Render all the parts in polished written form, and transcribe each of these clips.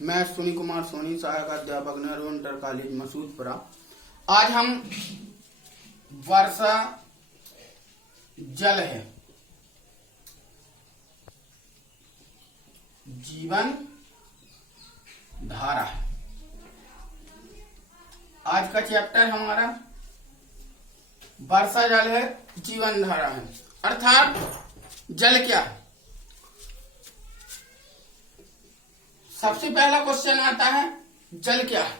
मैं सुनी कुमार सोनी, सहायक अध्यापक नेहरू इंटर कॉलेज मसूदपुरा। आज हम वर्षा जल है, जीवन धारा है। आज का चैप्टर हमारा वर्षा जल है, जीवन धारा है। अर्थात जल क्या है। सबसे पहला क्वेश्चन आता है, जल क्या है।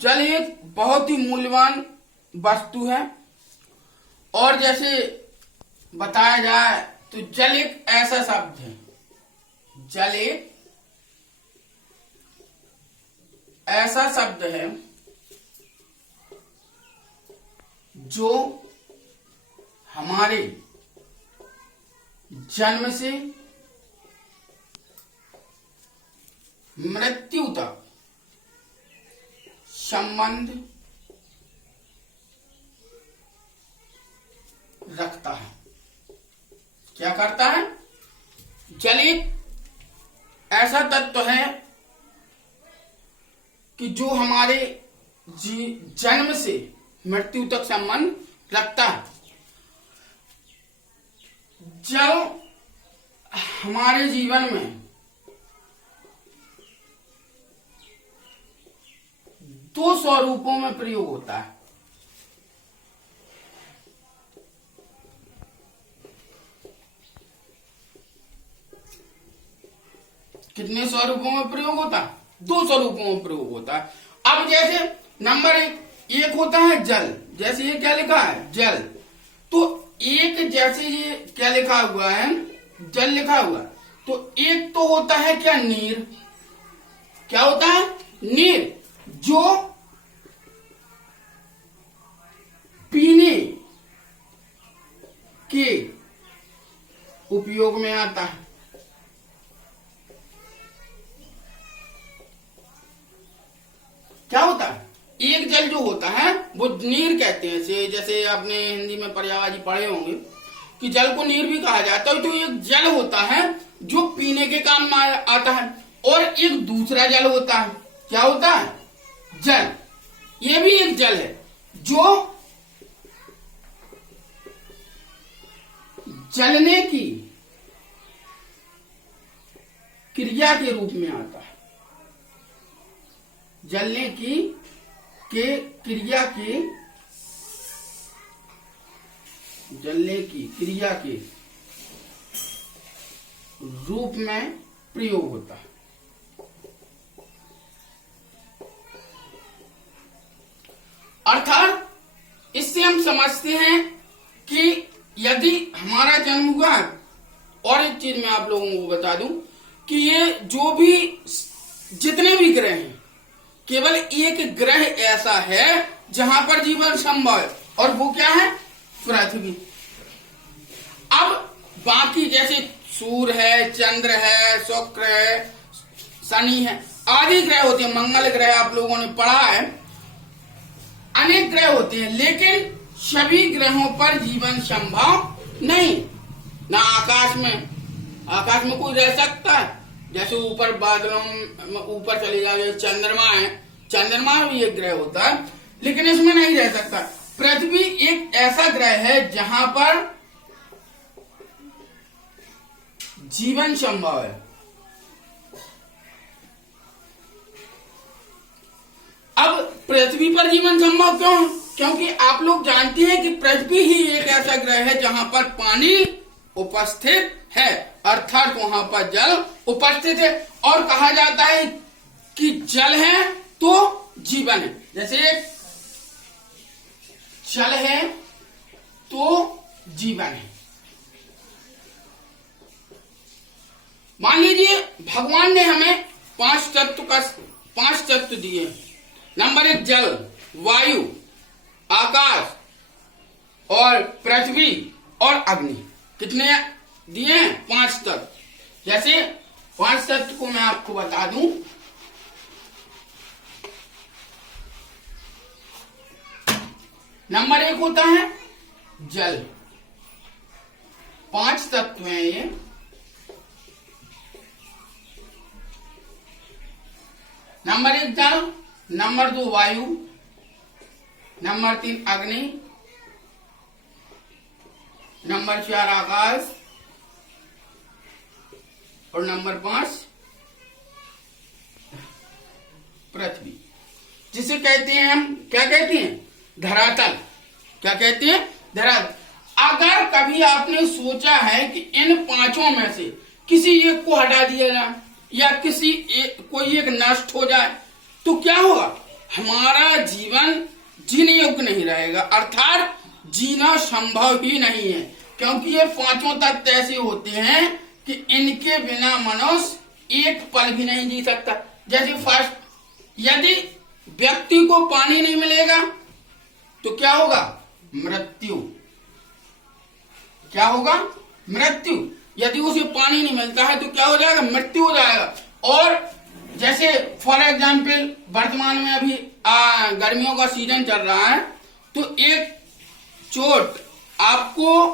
जल एक बहुत ही मूल्यवान वस्तु है और जैसे बताया जाए तो जल एक ऐसा शब्द है, जल एक ऐसा शब्द है जो हमारे जन्म से मृत्यु तक संबंध रखता है। क्या करता है? जल एक ऐसा तत्व है कि जो हमारे जन्म से मृत्यु तक संबंध रखता है। जल हमारे जीवन में दो स्वरूपों में प्रयोग होता है। कितने स्वरूपों में प्रयोग होता है? दो स्वरूपों में प्रयोग होता है। अब जैसे नंबर एक होता है जल। जैसे ये क्या लिखा है? जल। तो एक जैसे ये क्या लिखा हुआ है? जल लिखा हुआ। तो एक तो होता है क्या? नीर। क्या होता है? नीर, जो पीने के उपयोग में आता है। क्या होता है? एक जल जो होता है वो नीर कहते हैं। जैसे आपने हिंदी में पर्यायवाची पढ़े होंगे कि जल को नीर भी कहा जाता है। तो एक जल होता है जो पीने के काम में आता है और एक दूसरा जल होता है। क्या होता है? जल। ये भी एक जल है जो जलने की क्रिया के रूप में आता है। जलने की क्रिया के रूप में प्रयोग होता है। अर्थात इससे हम समझते हैं कि यदि हमारा जन्म हुआ है, और एक चीज मैं आप लोगों को बता दूं कि ये जो भी जितने भी ग्रह हैं, केवल एक ग्रह ऐसा है जहां पर जीवन संभव है, और वो क्या है? पृथ्वी। अब बाकी जैसे सूर्य है, चंद्र है, शुक्र है, शनि है, आदि ग्रह होते हैं। मंगल ग्रह आप लोगों ने पढ़ा है। अनेक ग्रह होते हैं, लेकिन सभी ग्रहों पर जीवन संभव नहीं। ना आकाश में कोई रह सकता है। जैसे ऊपर बादलों में ऊपर चले जाए, चंद्रमा है, चंद्रमा भी एक ग्रह होता है, लेकिन इसमें नहीं रह सकता। पृथ्वी एक ऐसा ग्रह है जहां पर जीवन संभव है। अब पृथ्वी पर जीवन संभव क्यों? क्योंकि आप लोग जानते हैं कि पृथ्वी ही एक ऐसा ग्रह है जहां पर पानी उपस्थित है, अर्थात वहां पर जल उपस्थित है। और कहा जाता है कि जल है तो जीवन है। जैसे जल है तो जीवन है। मान लीजिए भगवान ने हमें पांच तत्व दिए। नंबर एक जल, वायु, आकाश और पृथ्वी और अग्नि। कितने दिए हैं? 5 तत्व। जैसे 5 तत्व को मैं आपको बता दूं। नंबर 1 होता है जल। 5 तत्व हैं ये। नंबर 1 जल, नंबर 2 वायु, नंबर 3 अग्नि, नंबर 4 आकाश और नंबर 5 पृथ्वी, जिसे कहते हैं हम क्या कहते हैं, धरातल। क्या कहते हैं, धरातल। अगर कभी आपने सोचा है कि इन पांचों में से किसी एक को हटा दिया जाए या कोई एक नष्ट हो जाए तो क्या होगा, हमारा जीवन जीने योग्य नहीं रहेगा, अर्थात जीना संभव ही नहीं है। क्योंकि ये पांचों तत्व ऐसे होते हैं कि इनके बिना मनुष्य एक पल भी नहीं जी सकता। जैसे फर्स्ट, यदि व्यक्ति को पानी नहीं मिलेगा तो क्या होगा, मृत्यु। क्या होगा, मृत्यु। यदि उसे पानी नहीं मिलता है तो क्या हो जाएगा, मृत्यु हो जाएगा। और जैसे फॉर एग्जाम्पल वर्तमान में अभी गर्मियों का सीजन चल रहा है, तो एक चोट आपको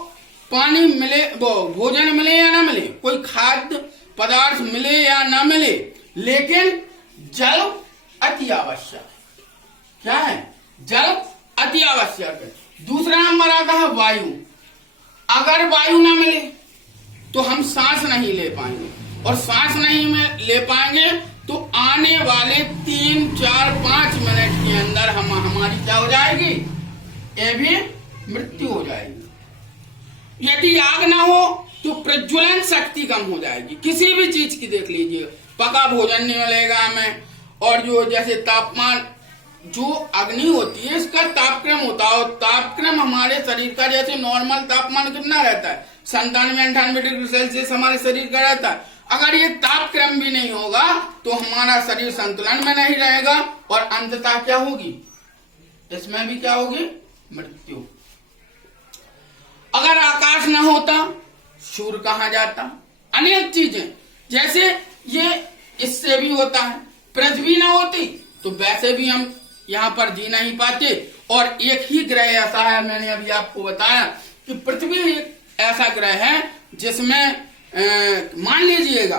पानी मिले, भोजन मिले या ना मिले, कोई खाद्य पदार्थ मिले या ना मिले, लेकिन जल अति आवश्यक। क्या है, जल अति आवश्यक है। दूसरा नंबर आता है वायु। अगर वायु ना मिले तो हम सांस नहीं ले पाएंगे, और सांस नहीं ले पाएंगे तो आने वाले 3, 4, 5 मिनट के अंदर हमारी क्या हो जाएगी, ये भी मृत्यु हो जाएगी। यदि आग ना हो तो प्रज्वलन शक्ति कम हो जाएगी। किसी भी चीज की देख लीजिए, पका भोजन नहीं मिलेगा हमें, और जो जैसे तापमान, जो अग्नि होती है इसका तापक्रम होता है, और तापक्रम हमारे शरीर का जैसे नॉर्मल तापमान कितना रहता है, 97-98 डिग्री सेल्सियस हमारे शरीर का रहता है। अगर ये तापक्रम भी नहीं होगा तो हमारा शरीर संतुलन में नहीं रहेगा, और अंततः क्या होगी, इसमें भी क्या होगी, मृत्यु। अगर आकाश ना होता सूर्य कहाँ जाता, अनेक चीजें, जैसे ये इससे भी होता है। पृथ्वी ना होती तो वैसे भी हम यहाँ पर जी नहीं पाते। और एक ही ग्रह ऐसा है, मैंने अभी आपको बताया कि पृथ्वी एक ऐसा ग्रह है जिसमें मान लीजिएगा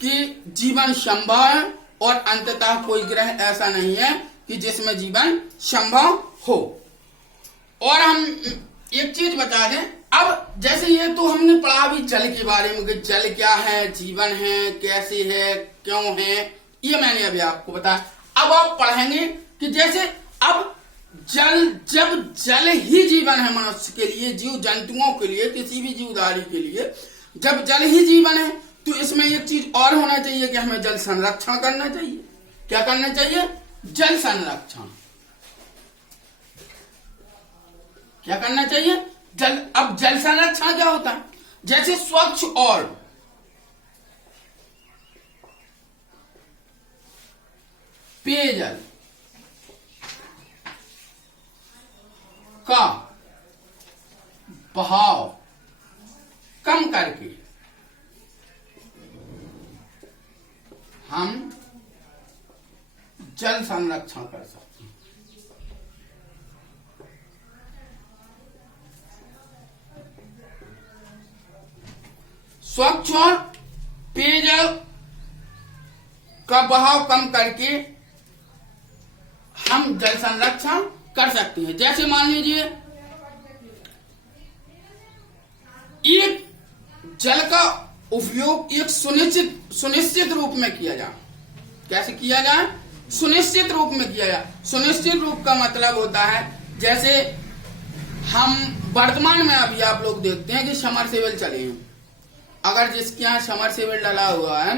कि जीवन संभव है, और अंततः कोई ग्रह ऐसा नहीं है कि जिसमें जीवन संभव हो। और हम एक चीज बता दें, अब जैसे ये तो हमने पढ़ा भी जल के बारे में कि जल क्या है, जीवन है, कैसे है, क्यों है, ये मैंने अभी आपको बताया। अब आप पढ़ेंगे कि जैसे अब जब जल ही जीवन है मनुष्य के लिए, जीव जंतुओं के लिए, किसी भी जीवधारी के लिए जब जल ही जीवन है, तो इसमें एक चीज और होना चाहिए कि हमें जल संरक्षण करना चाहिए। क्या करना चाहिए, जल संरक्षण। क्या करना चाहिए, जल। अब जल संरक्षण क्या होता है, जैसे स्वच्छ और पेयजल का बहाव कम करके हम जल संरक्षण कर सकते हैं। स्वच्छ और पेयजल का बहाव कम करके हम जल संरक्षण कर सकते हैं। जैसे मान लीजिए एक जल का उपयोग एक सुनिश्चित रूप में किया जाए। कैसे किया जाए, सुनिश्चित रूप में किया जाए। सुनिश्चित रूप का मतलब होता है, जैसे हम वर्तमान में अभी आप लोग देखते हैं कि समरसेबल चले हैं। अगर जिसके यहाँ समरसेबल डला हुआ है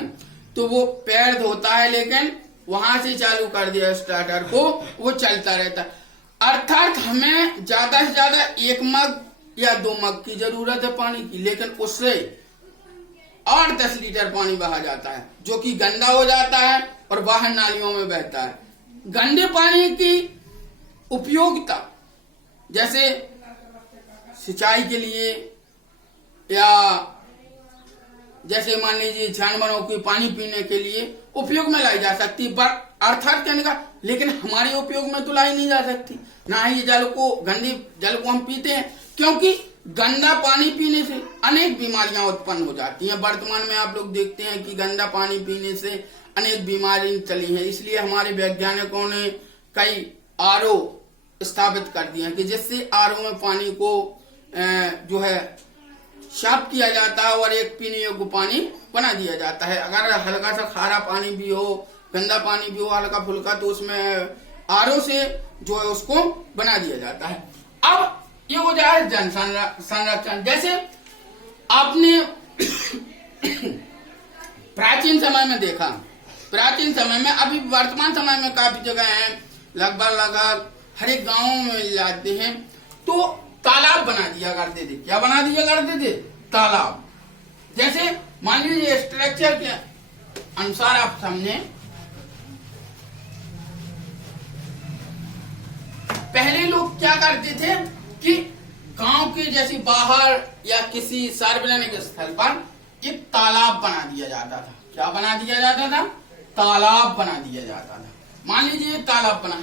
तो वो पैर धोता है, लेकिन वहां से चालू कर दिया स्टार्टर को, वो चलता रहता है। अर्थात हमें ज्यादा से ज्यादा 1 मग या 2 मग की जरूरत है पानी की, लेकिन उससे और 10 लीटर पानी बहा जाता है, जो कि गंदा हो जाता है और बाहर नालियों में बहता है। गंदे पानी की उपयोगिता जैसे सिंचाई के लिए, या जैसे मान लीजिए जानवरों के पानी पीने के लिए उपयोग में लाई जा सकती है, अर्थात कहने का, लेकिन हमारे उपयोग में तो लाई नहीं जा सकती। ना ही जल को, गंदे जल को हम पीते हैं, क्योंकि गंदा पानी पीने से अनेक बीमारियां उत्पन्न हो जाती हैं। वर्तमान में आप लोग देखते हैं कि गंदा पानी पीने से अनेक बीमारियां चली हैं। इसलिए हमारे वैज्ञानिकों ने कई आरओ स्थापित कर दिए हैं कि जिससे आरओ में पानी को जो है साफ किया जाता है और एक पीने योग्य पानी बना दिया जाता है। अगर हल्का सा खारा पानी भी हो, गंदा पानी भी हो हल्का फुल्का, तो उसमें आरओ से जो है उसको बना दिया जाता है। अब ये हो जाए जन संरक्षण। जैसे आपने प्राचीन समय में देखा, प्राचीन समय में, अभी वर्तमान समय में काफी जगह है, लगभग हर एक गाँव में मिल जाते हैं, तो तालाब बना दिया करते थे। क्या बना दिया करते थे? तालाब। जैसे मान लीजिए स्ट्रक्चर के अनुसार आप समझे, पहले लोग क्या करते थे कि गांव के जैसे बाहर या किसी सार्वजनिक स्थल पर एक तालाब बना दिया जाता था। क्या बना दिया जाता था? तालाब बना दिया जाता था। मान लीजिए तालाब बना,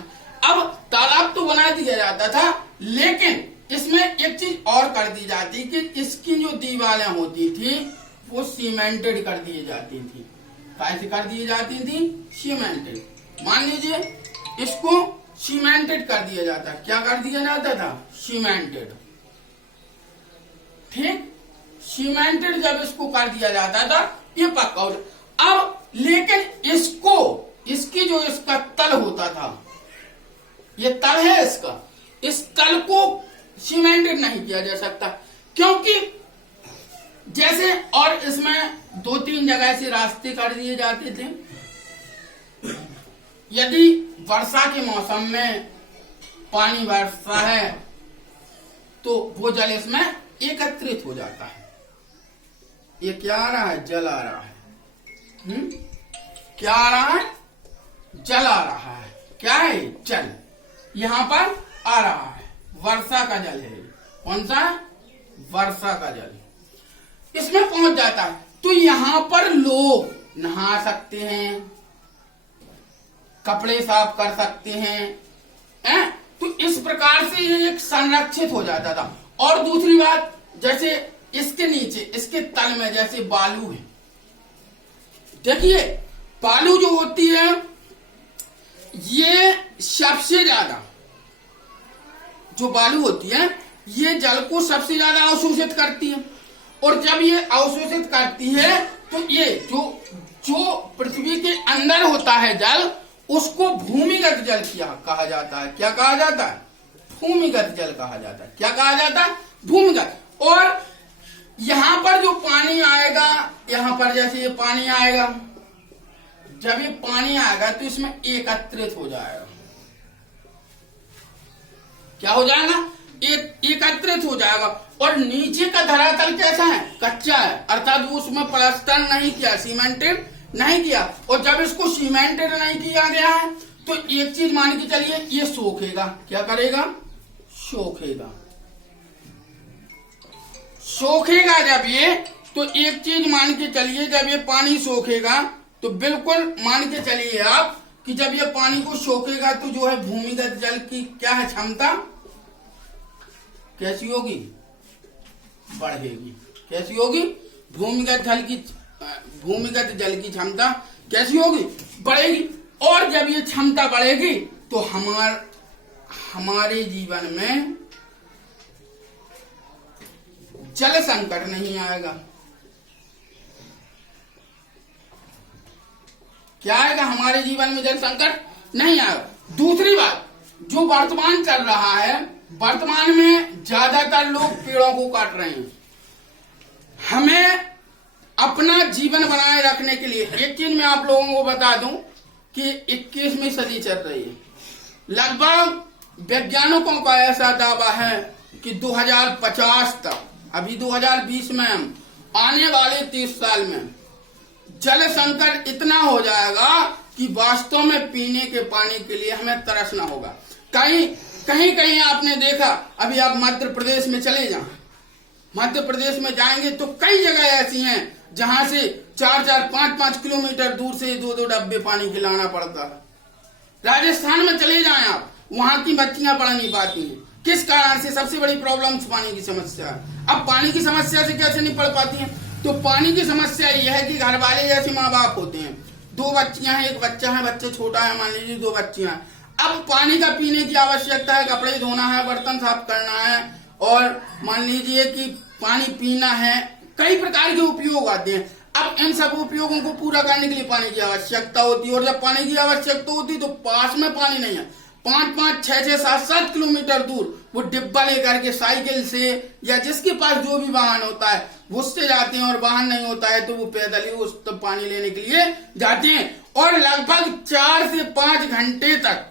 अब तालाब तो बना दिया जाता था, लेकिन इसमें एक चीज और कर दी जाती कि इसकी जो दीवारें होती थी वो सीमेंटेड कर दी जाती थी। कैसे कर दी जाती थी? सीमेंटेड। मान लीजिए इसको सीमेंटेड कर दिया जाता। क्या कर दिया जाता था? सीमेंटेड। ठीक, सीमेंटेड जब इसको कर दिया जाता था ये पक्का हो। अब लेकिन इसको, इसकी जो इसका तल होता था, ये तल है इसका, इस तल को सीमेंटेड नहीं किया जा सकता, क्योंकि जैसे, और इसमें 2-3 जगह से रास्ते कर दिए जाते थे। यदि वर्षा के मौसम में पानी बरसता है तो वो जल इसमें एकत्रित हो जाता है। ये क्या आ रहा है? जल आ रहा है। क्या आ रहा है? जल आ रहा है। क्या है? जल यहां पर आ रहा है, वर्षा का जल है। कौन सा? वर्षा का जल इसमें पहुंच जाता है, तो यहां पर लोग नहा सकते हैं, कपड़े साफ कर सकते हैं, तो इस प्रकार से ये एक संरक्षित हो जाता था। और दूसरी बात, जैसे इसके नीचे, इसके तल में जैसे बालू है, देखिए बालू जो होती है ये सबसे ज्यादा, जो बालू होती है ये जल को सबसे ज्यादा अवशोषित करती है, और जब ये अवशोषित करती है तो ये जो पृथ्वी के अंदर होता है जल, उसको भूमिगत जल कहा जाता है। क्या कहा जाता है? भूमिगत जल कहा जाता है। क्या कहा जाता है? भूमिगत। और यहां पर जो पानी आएगा, यहां पर जैसे ये पानी आएगा, जब ये पानी आएगा तो इसमें एकत्रित हो जाएगा। क्या हो जाएगा? एकत्रित हो जाएगा। और नीचे का धरातल कैसा है? कच्चा है, अर्थात उसमें प्लास्टर नहीं किया, सीमेंटेड नहीं किया। और जब इसको सीमेंटेड नहीं किया गया है तो एक चीज मान के चलिए, ये सोखेगा। क्या करेगा? सोखेगा। सोखेगा जब ये, तो एक चीज मान के चलिए, जब ये पानी सोखेगा तो बिल्कुल मान के चलिए आप कि जब ये पानी को सोखेगा तो जो है भूमिगत जल की क्या है क्षमता, कैसी होगी? बढ़ेगी। कैसी होगी? भूमिगत जल की क्षमता कैसी होगी? बढ़ेगी। और जब ये क्षमता बढ़ेगी तो हमारे जीवन में जल संकट नहीं आएगा। क्या आएगा? हमारे जीवन में जल संकट नहीं आएगा। दूसरी बात, जो वर्तमान चल रहा है, वर्तमान में ज्यादातर लोग पेड़ों को काट रहे हैं। हमें अपना जीवन बनाए रखने के लिए एक चीज मैं आप लोगों को बता दूं कि 21वीं सदी चल रही है। लगभग वैज्ञानिकों का ऐसा दावा है कि 2050 तक, अभी 2020 में हम, आने वाले 30 साल में जल संकट इतना हो जाएगा कि वास्तव में पीने के पानी के लिए हमें तरसना होगा। कहीं आपने देखा, अभी आप मध्य प्रदेश में चले जाएं, मध्य प्रदेश में जाएंगे तो कई जगह ऐसी हैं जहां से 4-4, 5-5 किलोमीटर दूर से 2-2 डब्बे पानी खिलाना पड़ता है। राजस्थान में चले जाएं आप, वहां की बच्चियां पढ़ नहीं पाती हैं। किस कारण से? सबसे बड़ी प्रॉब्लम पानी की समस्या। अब पानी की समस्या से कैसे निपट पाती है? तो पानी की समस्या यह है कि घर वाले जैसे माँ बाप होते हैं, 2 बच्चियां हैं, 1 बच्चा है, बच्चे छोटा है, मान लीजिए 2 बच्चियां हैं। अब पानी का पीने की आवश्यकता है, कपड़े धोना है, बर्तन साफ करना है, और मान लीजिए कि पानी पीना है, कई प्रकार के उपयोग आते हैं। अब इन सब उपयोगों को पूरा करने के लिए पानी की आवश्यकता होती है, और जब पानी की आवश्यकता होती है तो पास में पानी नहीं है, 5-5, 6-6, 7-7 किलोमीटर दूर वो डिब्बा लेकर के साइकिल से या जिसके पास जो भी वाहन होता है उससे जाते हैं, और वाहन नहीं होता है तो वो पैदल ही उस तक पानी लेने के लिए जाते हैं। और लगभग 4 से 5 घंटे तक,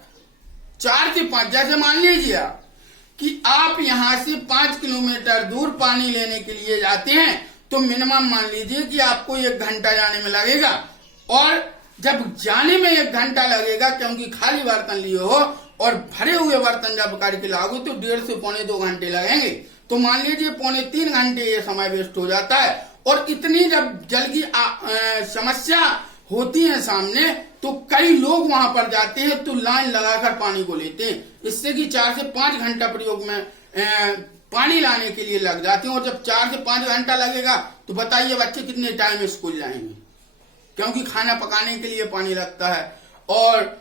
4 से 5, जैसे मान लीजिए आप कि आप यहां से 5 किलोमीटर दूर पानी लेने के लिए जाते हैं, तो मिनिमम मान लीजिए कि आपको 1 घंटा जाने में लगेगा, और जब जाने में 1 घंटा लगेगा क्योंकि खाली बर्तन लिए हो, और भरे हुए बर्तन जब करके लागो तो 1.5 से पौने 2 घंटे लगेंगे, तो मान लीजिए पौने 3 घंटे ये समय वेस्ट हो जाता है। और इतनी जब जल की समस्या होती है सामने, तो कई लोग वहां पर जाते हैं तो लाइन लगाकर पानी को लेते हैं, इससे कि 4 से 5 घंटा प्रयोग में पानी लाने के लिए लग जाते हैं। और जब 4 से 5 घंटा लगेगा तो बताइए बच्चे कितने टाइम स्कूल जाएंगे, क्योंकि खाना पकाने के लिए पानी लगता है, और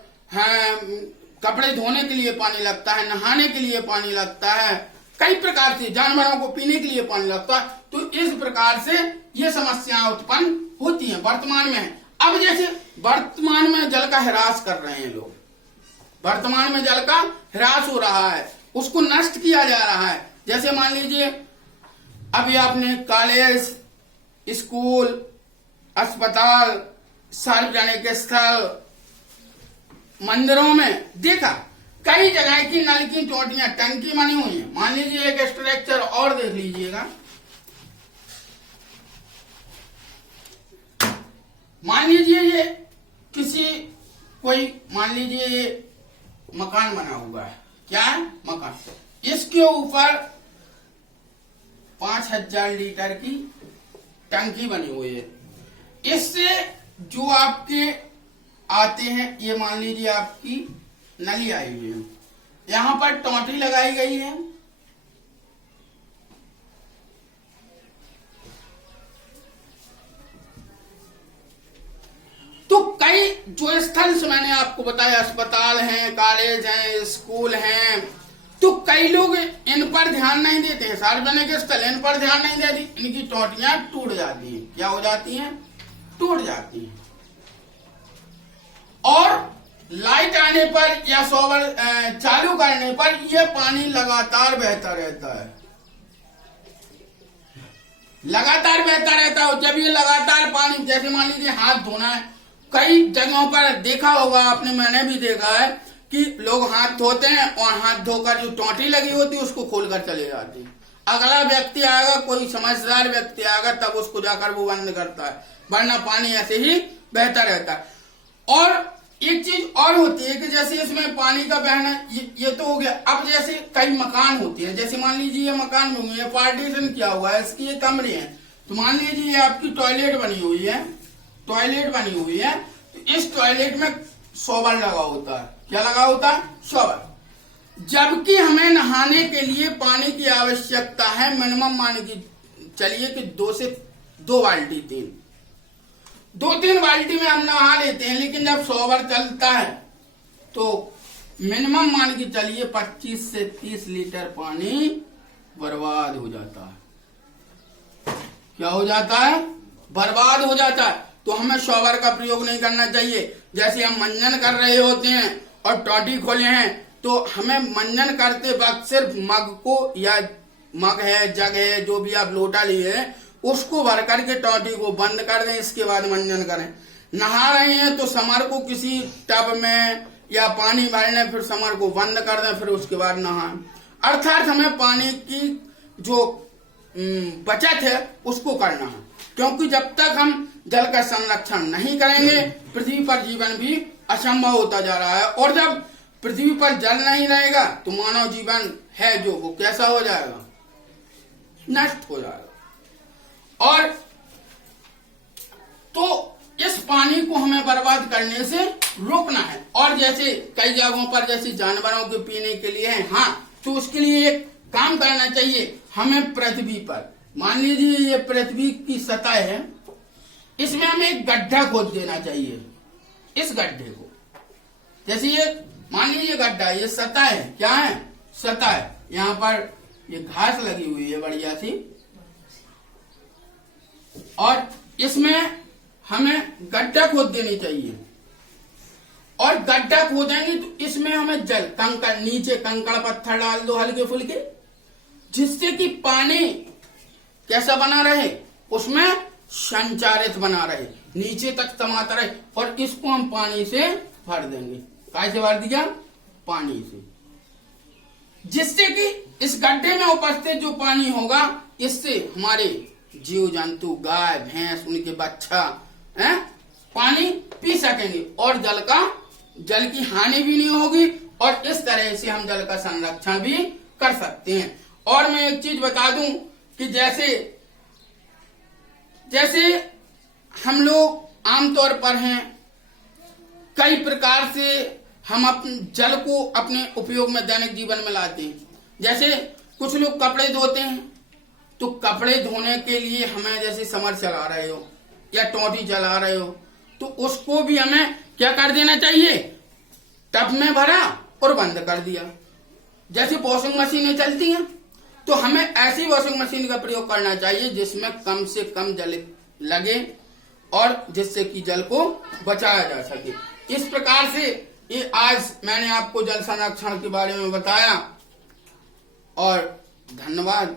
कपड़े धोने के लिए पानी लगता है, नहाने के लिए पानी लगता है, कई प्रकार से जानवरों को पीने के लिए पानी लगता है। तो इस प्रकार से ये समस्याएं उत्पन्न होती हैं वर्तमान में। अब जैसे वर्तमान में जल का ह्रास कर रहे हैं लोग, वर्तमान में जल का ह्रास हो रहा है, उसको नष्ट किया जा रहा है। जैसे मान लीजिए अभी आपने कॉलेज, स्कूल, अस्पताल, सार्वजनिक स्थल, मंदिरों में देखा कई जगह की नल की टोटियां, टंकी बनी हुई है। मान लीजिए एक स्ट्रक्चर और देख लीजिएगा, मान लीजिए ये किसी कोई, मान लीजिए ये मकान बना हुआ है, क्या है? मकान। इसके ऊपर 5000 लीटर की टंकी बनी हुई है। इससे जो आपके आते हैं, ये मान लीजिए आपकी नली आई हुई है, यहां पर टोंटी लगाई गई है, तो कई जो स्थल मैंने आपको बताया, अस्पताल हैं, कॉलेज हैं, स्कूल हैं, तो कई लोग इन पर ध्यान नहीं देते हैं, सार्वजनिक स्थल इन पर ध्यान नहीं देती, इनकी टोंटियां टूट जाती हैं। क्या हो जाती हैं? टूट जाती हैं। और लाइट आने पर या शॉवर चालू करने पर यह पानी लगातार बहता रहता है, लगातार बहता रहता है। जब ये लगातार पानी, जैसे मान लीजिए हाथ धोना है, कई जगहों पर देखा होगा आपने, मैंने भी देखा है कि लोग हाथ धोते हैं और हाथ धोकर जो टोंटी लगी होती है उसको खोलकर चले जाते हैं। अगला व्यक्ति आएगा, कोई समझदार व्यक्ति आएगा, तब उसको जाकर वो बंद करता है, वरना पानी ऐसे ही बहता रहता है। और एक चीज और होती है कि जैसे इसमें पानी का बहना, ये तो हो गया। अब जैसे कई मकान होते हैं, जैसे मान लीजिए ये मकान में हुई है, पार्टीशन किया हुआ है, इसकी ये कमरे हैं, तो मान लीजिए ये आपकी टॉयलेट बनी हुई है, टॉयलेट बनी हुई है, तो इस टॉयलेट में शॉवर लगा होता है। क्या लगा होता है? शॉवर। जबकि हमें नहाने के लिए पानी की आवश्यकता है, मिनिमम मान के चलिए कि 2 से 2 बाल्टी, 2-3 बाल्टी में हम नहा लेते हैं, लेकिन जब शॉवर चलता है तो मिनिमम मान के चलिए 25 से 30 लीटर पानी बर्बाद हो जाता है। क्या हो जाता है? बर्बाद हो जाता है। तो हमें शॉवर का प्रयोग नहीं करना चाहिए। जैसे हम मंजन कर रहे होते हैं और टोटी खोले हैं, तो हमें मंजन करते वक्त सिर्फ मग को, या मग है, जग है, जो भी आप लोटा लिए हैं, उसको भर करके टोटी को बंद कर दें, इसके बाद मंजन करें। नहा रहे हैं तो समर को किसी टब में या पानी भरने, फिर समर को बंद कर दें, फिर उसके बाद नहाएं। अर्थात हमें पानी की जो बचत है उसको करना है, क्योंकि जब तक हम जल का संरक्षण नहीं करेंगे, पृथ्वी पर जीवन भी असंभव होता जा रहा है। और जब पृथ्वी पर जल नहीं रहेगा तो मानव जीवन है जो वो कैसा हो जाएगा? नष्ट हो जाएगा। और तो इस पानी को हमें बर्बाद करने से रोकना है। और जैसे कई जगहों पर जैसे जानवरों के पीने के लिए है, हाँ, तो उसके लिए एक काम करना चाहिए हमें। पृथ्वी पर मान लीजिए ये पृथ्वी की सतह है, इसमें हमें एक गड्ढा खोद देना चाहिए। इस गड्ढे को जैसे ये मान लीजिए गड्ढा, ये सतह है, क्या है? सतह है। यहाँ पर ये घास लगी हुई है बढ़िया सी, और इसमें हमें गड्ढा खोद देनी चाहिए। और गड्ढा खोदेंगे तो इसमें हमें जल, कंकड़, नीचे कंकड़ पत्थर डाल दो हल्के फुल्के, जिससे कि पानी कैसा बना रहे, उसमें संचारित बना रहे, नीचे तक समाता रहे। और इसको हम पानी से भर देंगे। कैसे भर दिया? पानी से, जिससे कि इस गड्ढे में उपस्थित जो पानी होगा, इससे हमारे जीव जंतु, गाय भैंस, उनके बच्चा पानी पी सकेंगे और जल की हानि भी नहीं होगी। और इस तरह से हम जल का संरक्षण भी कर सकते हैं। और मैं एक चीज बता दूं कि जैसे हम लोग आमतौर पर हैं, कई प्रकार से हम अपने जल को अपने उपयोग में दैनिक जीवन में लाते हैं। जैसे कुछ लोग कपड़े धोते हैं, तो कपड़े धोने के लिए हमें जैसे समर चला रहे हो या टोटी चला रहे हो, तो उसको भी हमें क्या कर देना चाहिए? टब में भरा और बंद कर दिया। जैसे वॉशिंग मशीनें चलती हैं, तो हमें ऐसी वॉशिंग मशीन का प्रयोग करना चाहिए जिसमें कम से कम जल लगे और जिससे कि जल को बचाया जा सके। इस प्रकार से ये आज मैंने आपको जल संरक्षण के बारे में बताया, और धन्यवाद।